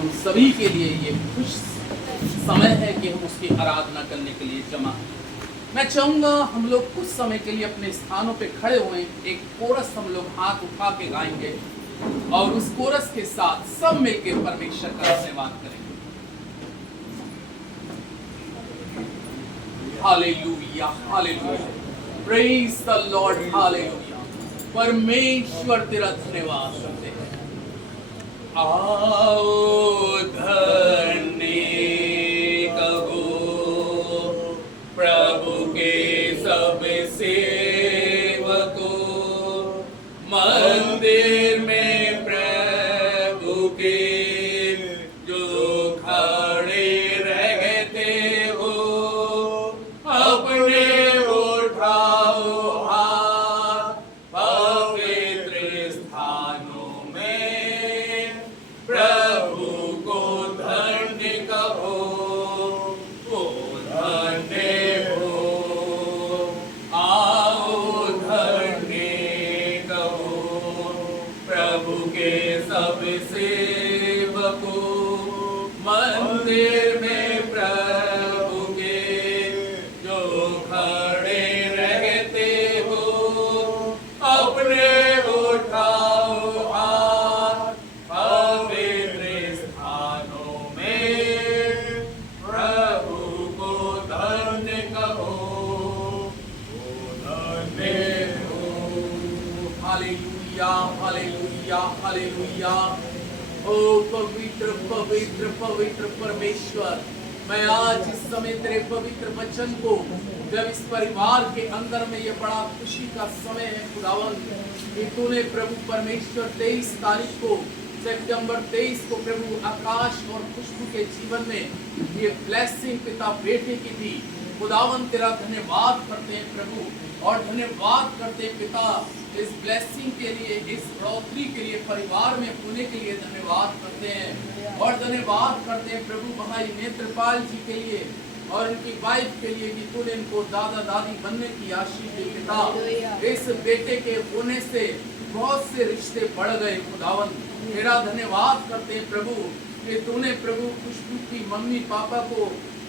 हम सभी के लिए ये खुश समय है कि हम उसकी आराधना करने के लिए जमा हैं। मैं चाहूँगा हम लोग कुछ समय के लिए अपने स्थानों पे खड़े हुए, एक कोरस हम लोग हाथ उठा के गाएंगे और उस कोरस के साथ सब मिलकर परमेश्वर का धन्यवाद करेंगे। Hallelujah, hallelujah, praise the Lord, hallelujah. परमेश्वर तेरा धन्यवाद करते हैं। आओ धन्य कहो प्रभु के सब सेवकों, मंदिर में प्रभु के जो खड़े रहते हो, अपने उठाओ हाथ पवित्र स्थानों में, प्रभु को धन्य कहो, वो धन्य हो। आओ धन्य कहो प्रभु के सब सेवकों, मंदिर में प्रभु के जो खड़े रहते हो, अपने उठाओ हाथ पवित्र स्थानों में, प्रभु को धन्य कहो, वो धन्य हो। Hallelujah, hallelujah, hallelujah. ओ पवित्र पवित्र पवित्र परमेश्वर, मैं आज इस समय तेरे पवित्र वचन को, जब इस परिवार के अंदर में ये बड़ा खुशी का समय है खुदावंद, कि तूने प्रभु परमेश्वर 23 तारीख को, सितंबर 23 को प्रभु आकाश और खुशबू के जीवन में ये ब्लेसिंग पिता बेटे की थी। खुदावंद तेरा धन्यवाद करते हैं प्रभु, और धन्यवाद करते हैं पिता इस ब्लेसिंग के लिए, इस बढ़ोतरी के लिए, परिवार में होने के लिए धन्यवाद करते हैं। और धन्यवाद करते हैं प्रभु भाई नेत्रपाल जी के लिए और इनकी वाइफ के लिए कि तूने इनको दादा दादी बनने की आशीष दी पिता। इस बेटे के होने से बहुत से रिश्ते बढ़ गए खुदावन, तेरा धन्यवाद करते हैं प्रभु कि तूने प्रभु खुशबू की मम्मी पापा को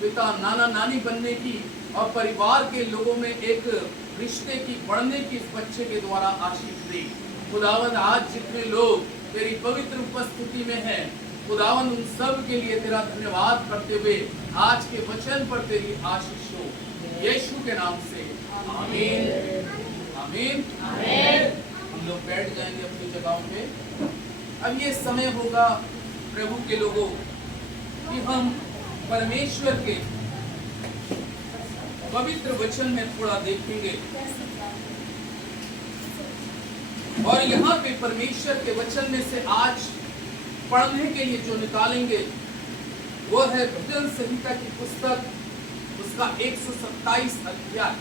पिता नाना नानी बनने की और परिवार के लोगों में एक रिश्ते की बढ़ने की इस बच्चे के द्वारा आशीष दी। खुदावन आज जितने लोग तेरी पवित्र उपस्थिति में हैं, खुदावन उन सब के लिए तेरा धन्यवाद करते हुए आज के वचन पर तेरी आशीष हो, यीशु के नाम से आमीन, आमीन, आमीन। हम लोग बैठ जाएंगे अपनी जगहों पे। अब ये समय होगा प्रभु के लोगों कि हम परमेश्वर के पवित्र वचन में थोड़ा देखेंगे, और यहाँ पे परमेश्वर के वचन में से आज पढ़ने के लिए जो निकालेंगे वो है भजन संहिता की पुस्तक, उसका 127 अध्याय।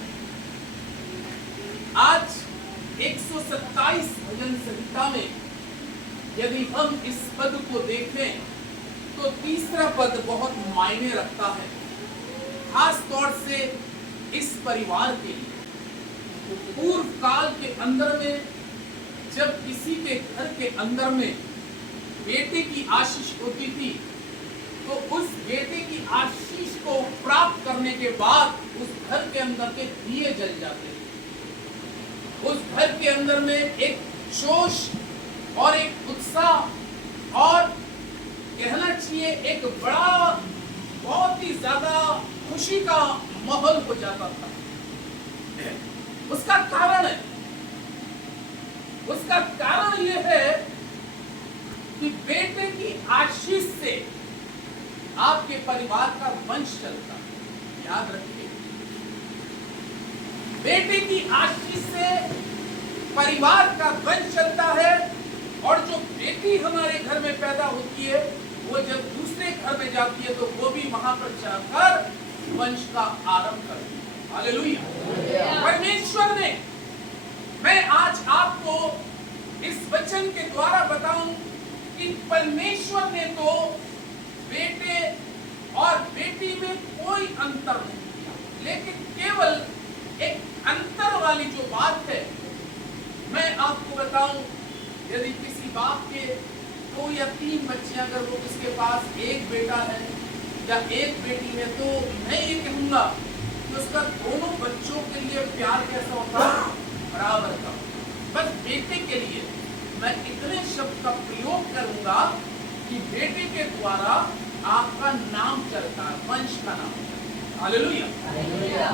आज 127 भजन संहिता में यदि हम इस पद को देखें तो तीसरा पद बहुत मायने रखता है, खास तौर से इस परिवार के लिए। पूर्व काल के अंदर में जब किसी के घर के अंदर में बेटे की आशीष होती थी तो उस बेटे की आशीष को प्राप्त करने के बाद उस घर के अंदर के दिए जल जाते थे। उस घर के अंदर में एक जोश और एक उत्साह और कहना चाहिए एक बड़ा बहुत ही ज्यादा खुशी का माहौल हो जाता था। उसका कारण यह है कि बेटे की आशीष से आपके परिवार का वंश चलता है। याद रखिए, बेटे की आशीष से परिवार का वंश चलता है, और जो बेटी हमारे घर में पैदा होती है वो जब दूसरे घर में जाती है तो वो भी वहां पर जाकर वंश का आरंभ करती है। हालेलुया। परमेश्वर ने, मैं आज आपको इस वचन के द्वारा बताऊं कि परमेश्वर ने तो बेटे और बेटी में कोई अंतर नहीं किया, लेकिन केवल एक अंतर वाली जो बात है मैं आपको बताऊं, यदि किसी बाप के 2 या 3 बच्चियां, अगर वो किसके पास एक बेटा है या एक बेटी है, तो मैं ये कहूंगा कि उसका दोनों बच्चों के लिए प्यार कैसा होता है, बराबर का। बस बेटे के लिए मैं इतने शब्द का प्रयोग करूंगा कि बेटे के द्वारा आपका नाम चलता है, वंश का नाम चलता है। Hallelujah, hallelujah.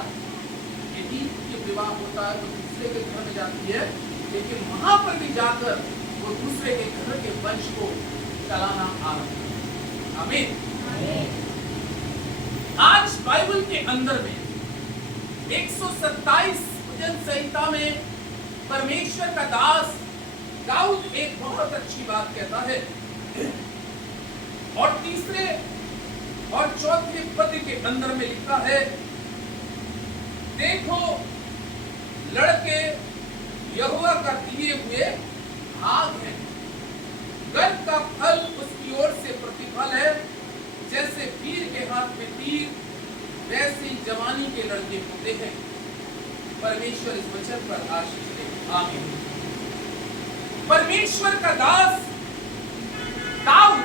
यदि ये विवाह होता है तो दूसरे के घर में जाती है, लेकिन वहां पर भी जाकर वो दूसरे के घर के वंश को चलाना आरंभ करता है। आमीन। आज बाइबल के अंदर में 127 भजन संहिता में परमेश्वर का दास दाऊद एक बहुत अच्छी बात कहता है, और तीसरे और चौथे पद के अंदर में लिखा है, देखो लड़के यहोवा का दिए हुए भाग है, गर्व का फल उसकी ओर से प्रतिफल है, जैसे वीर के हाथ में तीर वैसे जवानी के लड़के होते हैं। परमेश्वर इस वचन पर आशीष दे, आमीन। परमेश्वर का दास दाऊद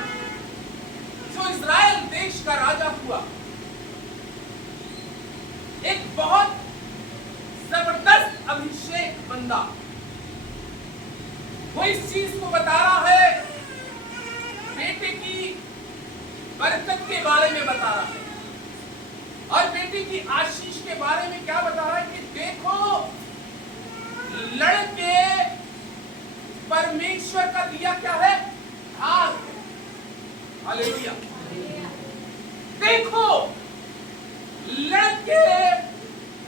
जो इज़राइल देश का राजा हुआ, एक बहुत जबरदस्त अभिषेक बंदा, वो इस चीज को बता रहा है, बेटे की बरकत के बारे में बता रहा है, और बेटी की आशीष के बारे में क्या बता रहा है कि देखो लड़के परमेश्वर का दिया क्या है, भाग है। हालेलुया। देखो लड़के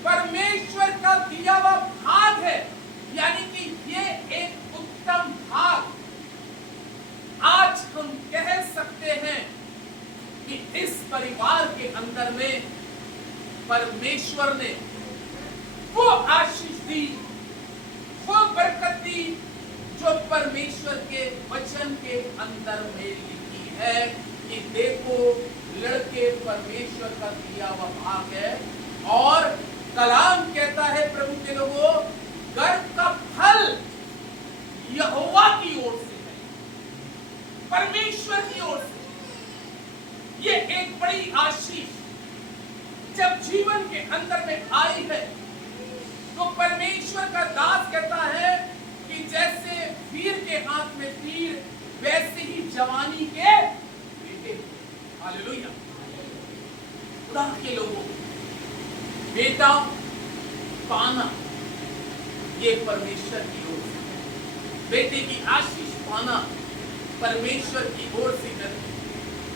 परमेश्वर का दिया हुआ भाग है, यानी कि ये एक उत्तम भाग। आज हम कह सकते हैं कि इस परिवार के अंदर में परमेश्वर ने वो आशीष दी, वो बरकत दी जो परमेश्वर के वचन के अंदर में लिखी है कि देखो लड़के परमेश्वर का दिया हुआ भाग है, और कलाम कहता है प्रभु के लोगों, गर्व का फल यहोवा की ओर से है, परमेश्वर की ओर से। ये एक बड़ी आशीष जब जीवन के अंदर में आई है, तो परमेश्वर का दास कहता है कि जैसे वीर के हाथ में तीर वैसे ही जवानी के बेटे। हालेलुया। खुदा के लोगों, बेटा पाना ये परमेश्वर की ओर से, बेटे की आशीष पाना परमेश्वर की ओर से है।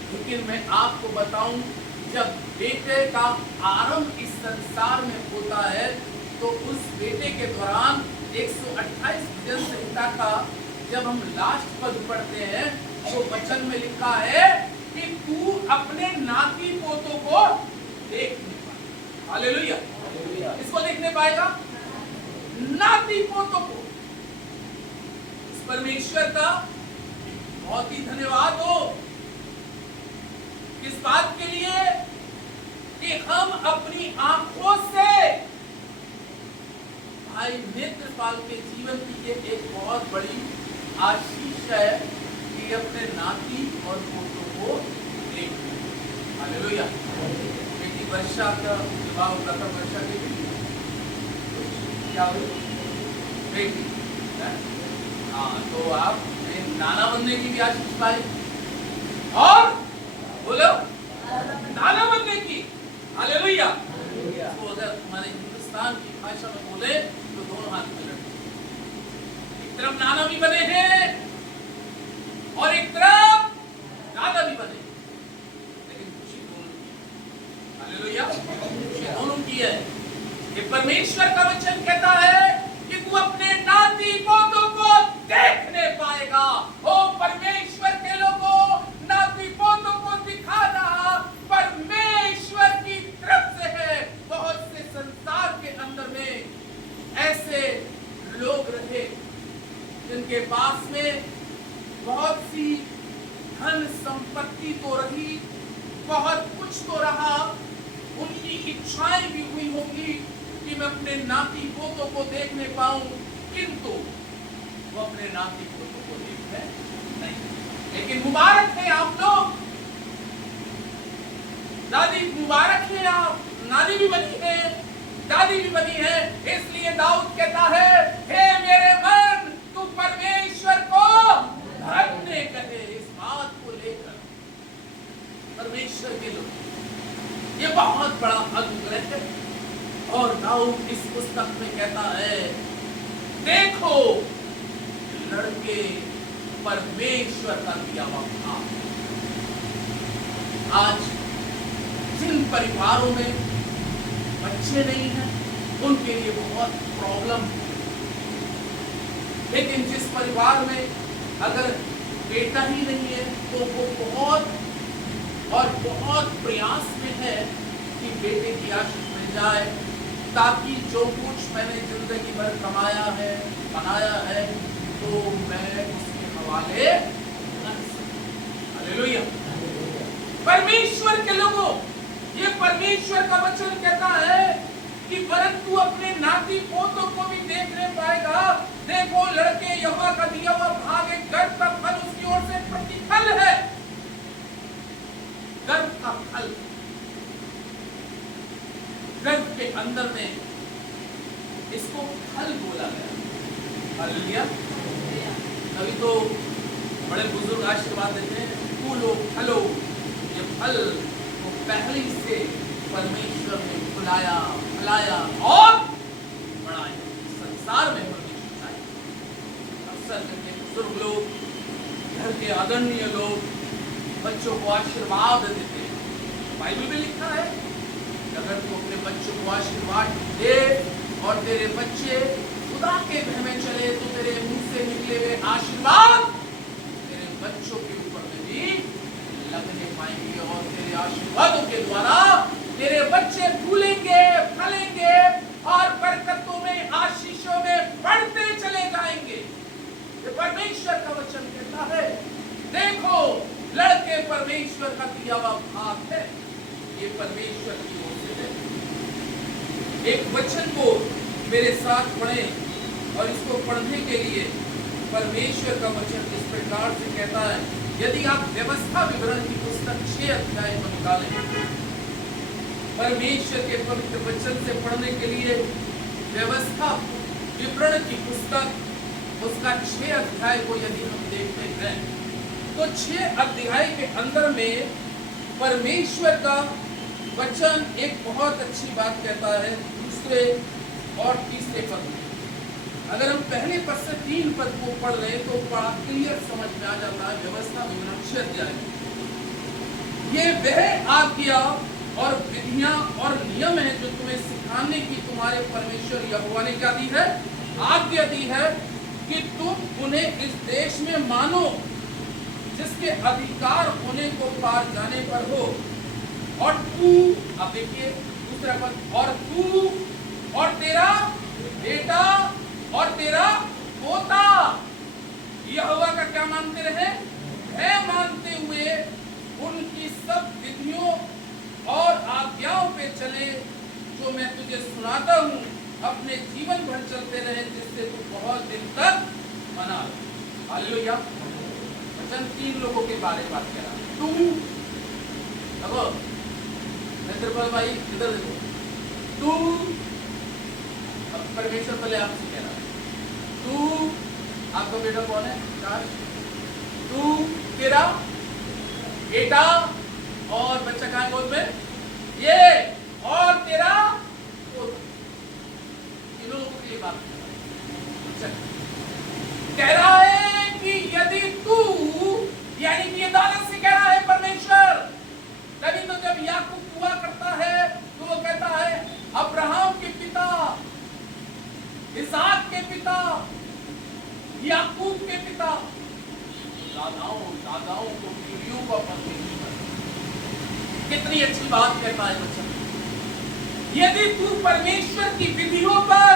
लेकिन मैं आपको बताऊं, जब बेटे का आरंभ इस संसार में होता है, तो उस बेटे के दौरान 128 भजन संहिता का जब हम लास्ट पद पढ़ते हैं, तो वचन में लिखा है कि तू अपने नाती पोतों को देख नहीं पाएगा। हालेलुया। इसको देखने पाएगा, नाती पोतों को। इस परमेश्वर का बहुत ही धन्यवाद हो इस बात के लिए कि हम अपनी आंखों से भाई नेत्रपाल के जीवन की ये एक बहुत बड़ी आशीष है कि अपने नाती और पोतों को देख। हालेलुया। बेटी वर्षा का विवाह होता था, वर्षा की बेटी क्या हुई, बेटी। हाँ, तो आप नाना बनने की भी आशीष पाई, और बोलो नाना बनने की। हालेलुया। तो अगर हमारे हिंदुस्तान की भाषा में बोले तो दोनों हाथ में लड़के, एक तरफ नाना भी बने हैं और एक तरफ दादा भी बने, लेकिन खुशी दोनों की। हालेलुया। खुशी दोनों की है। ये परमेश्वर का वचन कहता है कि तू अपने नाती पोतों को देखने पाएगा। ओ परमेश्वर के लोगों, नाती पोतों को दिखाना परमेश्वर की तरफ से है। बहुत से संसार के अंदर में ऐसे लोग रहे जिनके पास में बहुत सी धन संपत्ति तो रही, बहुत कुछ तो रहा, उनकी इच्छाएं भी हुई होगी कि मैं अपने नाती पोतों को देखने पाऊं, किंतु वो अपने नाती पोतों को देखने नहीं। लेकिन मुबारक है आप लोग, दादी मुबारक है आप, नानी भी बनी है, दादी भी बनी है। इसलिए दाऊद कहता है, हे मेरे मन तू परमेश्वर को धन्य कहे। इस बात को लेकर परमेश्वर के लोग, ये बहुत बड़ा अनुग्रह है। और दाऊद इस पुस्तक में कहता है, देखो लड़के परमेश्वर का दिया हुआ भाग। आज जिन परिवारों में बच्चे नहीं हैं उनके लिए बहुत प्रॉब्लम है, लेकिन जिस परिवार में अगर बेटा ही नहीं है तो वो बहुत और बहुत प्रयास में है कि बेटे की आशीष मिल जाए, ताकि जो कुछ मैंने जिंदगी भर कमाया है, बनाया है, तो मैं उसके हवाले कर सकूं। हालेलुया। परमेश्वर के लोगों, ये परमेश्वर का वचन कहता है कि वरन तू अपने नाती पोतों को भी देखने पाएगा। देखो लड़के यहोवा का दिया हुआ भाग, एक गर्भ का फल उसकी ओर से प्रतिफल है। गर्भ का फल, गर्भ के अंदर में इसको फल बोला गया। हालेलुया। कभी तो बड़े बुजुर्ग आशीर्वाद देते हैं, फूलो फलो। ये फल तो पहले से परमेश्वर ने फुलाया, फैलाया और बढ़ाया। संसार में परमेश्वर आए। अक्सर करके बुजुर्ग लोग, घर के आदरणीय लोग बच्चों को आशीर्वाद देते हैं। बाइबल में लिखा है कि अगर तू अपने बच्चों को आशीर्वाद दे और तेरे बच्चे खुदा के भय में चले, तो तेरे मुंह से निकले हुए आशीर्वाद तेरे बच्चों के ऊपर में भी लगने पाएंगे, और तेरे आशीर्वादों के द्वारा तेरे बच्चे फूलेंगे, फलेंगे और बरकतों में, आशीषों में बढ़ते चले जाएंगे। ये परमेश्वर का वचन कहता है। देखो लड़के परमेश्वर का दिया हुआ भाग है। ये परमेश्वर की ओर से है। एक वचन को मेरे साथ पढ़ें, और इसको पढ़ने के लिए परमेश्वर का वचन इस प्रकार से कहता है। यदि आप व्यवस्था विवरण की पुस्तक 6 अध्याय को निकालें, परमेश्वर के पवित्र वचन से पढ़ने के लिए व्यवस्था विवरण की पुस्तक उसका 6 अध्याय को यदि हम देखते हैं, तो 6 अध्याय के अंदर में परमेश्वर का वचन एक बहुत अच्छी बात कहता है। दूसरे और तीसरे पद में अगर हम पहले पद से 3 पद को पढ़ लें तो बड़ा क्लियर समझ में आ जाता है। व्यवस्था विवरण 6 अध्याय, ये वह आज्ञा और विधियां और नियम है जो तुम्हें सिखाने की तुम्हारे परमेश्वर यहोवा ने क्या दी है, आज्ञा दी है, कि तुम उन्हें इस देश में मानो जिसके अधिकार होने को पार जाने पर हो। और तू, अब देखिए दूसरा पद, और तू और तेरा बेटा और तेरा पोता यहोवा का क्या मानते रहे, है मानते हुए उनकी सब विधियों और आज्ञाओं पे चले जो मैं तुझे सुनाता हूँ, अपने जीवन भर चलते रहे, जिससे तू बहुत दिन तक मना। हालेलुया। वचन 3 लोगों के बारे में बात कर रहा है। तू, देखो नेत्रपाल भाई इधर देखो, तू, परमेश्वर पहले आपसे कह रहा है, तू, आपका बेटा कौन है, तू, तेरा बेटा और बच्चा कहाँ है गोद में, ये, और तेरा पोता। इन लोगों के लिए बात कह रहा है कि यदि तू, यानी कि ये दानत से कह रहा है परमेश्वर। तभी तो जब याकूब हुआ करता है तो वो कहता है अब्राहम के पिता, इसहाक के पिता, याकूब के पिता, दादाओं को पीढ़ियों का परमेश्वर। कितनी अच्छी बात कहता है वचन। यदि तू परमेश्वर की विधियों पर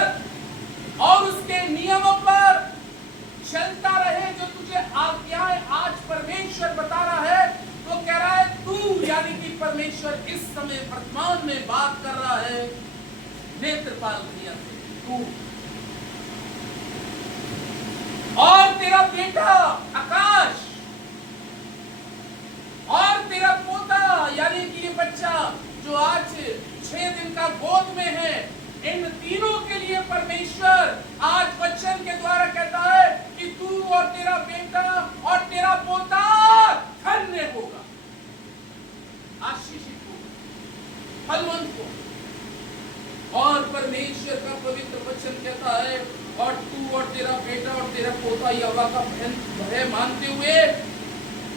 और उसके नियमों पर चलता रहे, जो तुझे आज्ञाएं आज परमेश्वर बता रहा है, तो कह रहा है तू, यानी कि परमेश्वर इस समय वर्तमान में बात कर रहा है नेत्रपाल भैया से, तू और तेरा बेटा आकाश, जो आज 6 दिन का गोद में है, इन तीनों के लिए परमेश्वर आज वचन के द्वारा कहता है कि तू और तेरा बेटा और तेरा पोता धन्य होगा, आशीषित होगा, फलवंत होगा। और परमेश्वर का पवित्र वचन कहता है, और तू और तेरा बेटा और तेरा पोता यहोवा का भय मानते हुए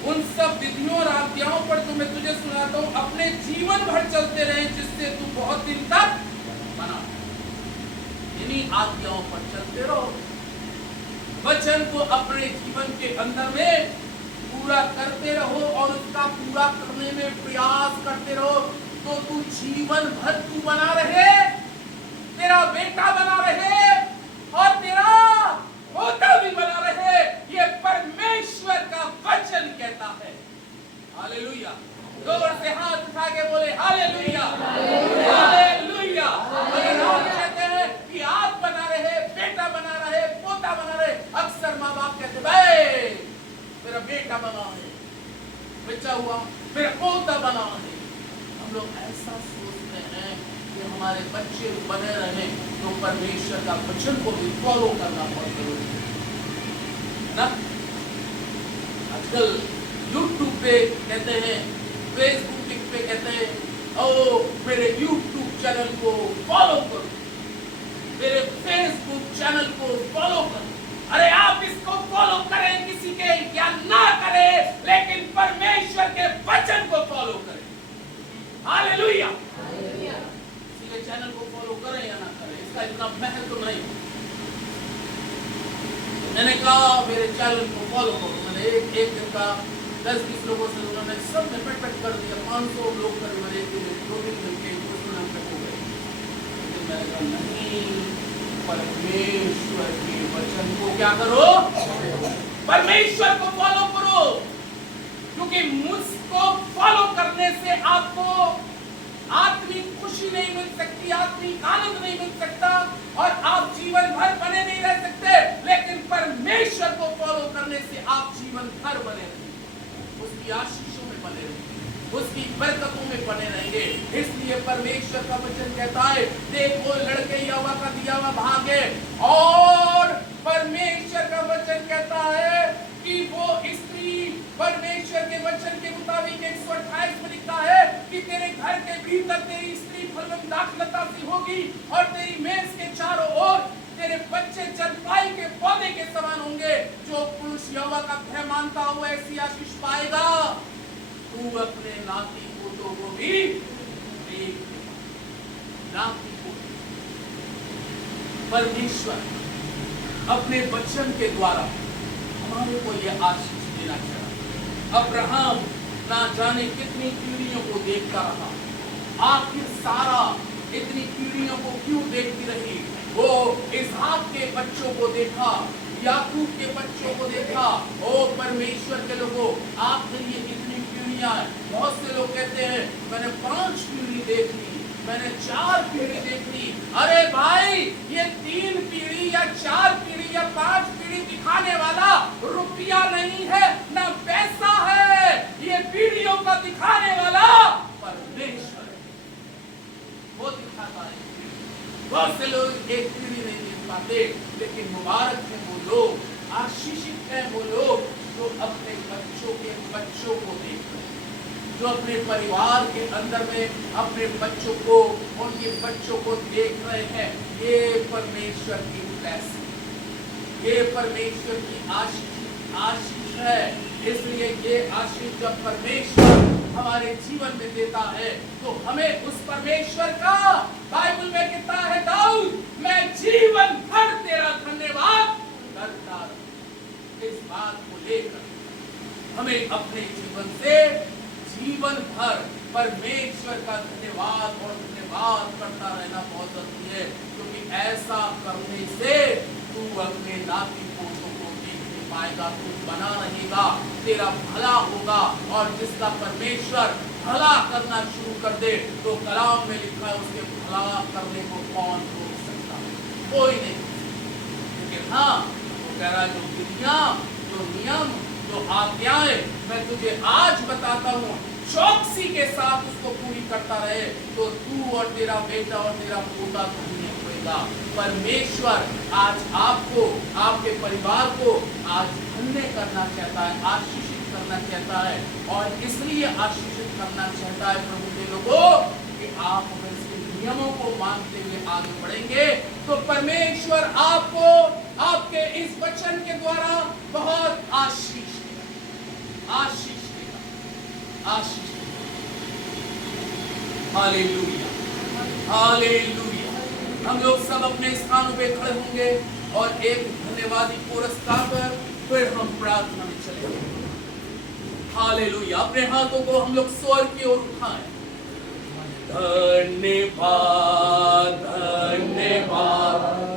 उन सब विधियों और आज्ञाओं पर जो मैं तुझे सुनाता हूं अपने जीवन भर चलते रहे, जिससे तू बहुत दिन तक बना। इन्हीं आज्ञाओं पर चलते रहो, वचन को अपने जीवन के अंदर में पूरा करते रहो और उसका पूरा करने में प्रयास करते रहो, तो तू जीवन भर तू बना रहे, तेरा बेटा बना रहे और तेरा पोता भी बना रहे। ये परमेश्वर का वचन कहता है। हालेलुया, जोर से हाथ उठा के बोले हालेलुया, हालेलुया। अगर हम कहते हैं कि आप बना रहे, बेटा बना रहे, पोता बना रहे, अक्सर माँ बाप कहते भाई मेरा बेटा बना है, बच्चा हुआ मेरा पोता बना है। हम लोग ऐसा सोचते हैं कि हमारे बच्चे बने रहे, तो परमेश्वर का वचन को भी फॉलो करना बहुत जरूरी है ना। आजकल यूट्यूब पे कहते हैं, फेसबुक पे कहते हैं, ओ मेरे यूट्यूब चैनल को फॉलो करो, मेरे फेसबुक चैनल को फॉलो करो। अरे आप इसको फॉलो करें किसी के या ना करें, लेकिन परमेश्वर के वचन को फॉलो करें। हालेलुया, किसी के चैनल को फॉलो करें या ना करें, इसका इतना महत्व तो नहीं। मैंने कहा मेरे चैनल को फॉलो करो, मैंने एक दिन का 10-20 लोगों से उन्होंने सब ने पेट कर दिया, 500 लोग करीब एक दिन 2 दिन के उसमें हम हो गए। लेकिन मैंने कहा नहीं, परमेश्वर के वचन को क्या करो, परमेश्वर को फॉलो करो, क्योंकि मुझको फॉलो करने से आपको आत्मिक खुशी नहीं मिल सकती, आत्मिक आनंद नहीं मिल सकता और आप जीवन भर बने नहीं रह सकते। लेकिन परमेश्वर को फॉलो करने से आप जीवन भर बने रहेंगे, उसकी आशीषों में बने रहेंगे, उसकी बरकतों में बने रहेंगे। इसलिए परमेश्वर का वचन कहता है, देखो लड़के यहोवा का दिया हुआ भाग है। और परमेश्वर का वचन कहता है कि वो स्त्री परमेश्वर के वचन के मुताबिक 128 में लिखा है कि तेरे घर के भीतर तेरी स्त्री फलवंत दाखलता सी होगी और तेरी मेज के चारों ओर तेरे बच्चे चरपाई के पौधे के समान होंगे। जो पुरुष यहोवा का भय मानता हुआ ऐसी आशीष पाएगा। तू अपने नाती पोतों को भी देख, नाती पोतों। परमेश्वर अपने वचन के द्वारा हमारे को यह आशीष देना चाहा। अब्राहम ना जाने कितनी पीढ़ियों को देखता रहा, आखिर सारा इतनी पीढ़ियों को क्यों देखती रही? वो इसहाक के बच्चों को देखा, याकूब के बच्चों को देखा। ओ परमेश्वर के लोगों, आखिर ये कितनी पीढ़ियां हैं? बहुत से लोग कहते हैं मैंने 5 पीढ़ी देख ली, मैंने 4 पीढ़ी देख ली। अरे भाई, ये 3 पीढ़ी या 4 पीढ़ी या 5 पीढ़ी दिखाने वाला रुपया नहीं है, ना पैसा है। ये पीढ़ियों का दिखाने वाला परमेश्वर है, वो दिखाता है। बहुत से लोग एक पीढ़ी नहीं देख पाते, लेकिन मुबारक है वो लोग, आशीषित है वो लोग जो अपने बच्चों के बच्चों को देख रहे हैं, जो अपने परिवार के अंदर में अपने बच्चों को, उनके बच्चों को देख रहे हैं। ये परमेश्वर की ब्लेसिंग, ये परमेश्वर की आशीष है। इसलिए ये आशीष जब परमेश्वर हमारे जीवन में देता है, तो हमें उस परमेश्वर का, बाइबल में कहता है दाऊद, मैं जीवन भर तेरा धन्यवाद करता रहूं। इस बात को लेकर हमें अपने जीवन से जीवन भर परमेश्वर का धन्यवाद और धन्यवाद करता रहना बहुत जरूरी है, क्योंकि ऐसा करने से तू अपने नाती पोतों को देख नहीं पाएगा, तू बना रहेगा, तेरा भला होगा। और जिसका परमेश्वर भला करना शुरू कर दे, तो कलाम में लिखा है उसके भला करने को कौन रोक सकता है? कोई नहीं। लेकिन हाँ, वो कह रहा जो विधियां, जो नियम, जो आज्ञाएं मैं तुझे आज बताता हूँ, चौकसी के साथ उसको पूरी करता रहे, तो तू और तेरा बेटा और तेरा पोता तो नहीं होएगा। परमेश्वर आज आपको, आपके परिवार को आज धन्य करना चाहता है, आशीषित करना चाहता है, और इसलिए आशीषित करना चाहता है प्रभु के लोगों कि आप अगर इसके नियमों को मानते हुए आगे बढ़ेंगे तो परमेश्वर आपको आपके इस वचन के द्वारा बहुत आशीष देगा, आशीष देगा, आशीष देगा। Hallelujah, hallelujah. हम लोग सब अपने स्थानों पे खड़े होंगे और एक धन्यवादी कोरस गाकर फिर हम प्रार्थना में चलेंगे। हालेलुया। अपने हाथों को हम लोग स्वर्ग की ओर उठाएं। धन्यवाद, धन्यवाद,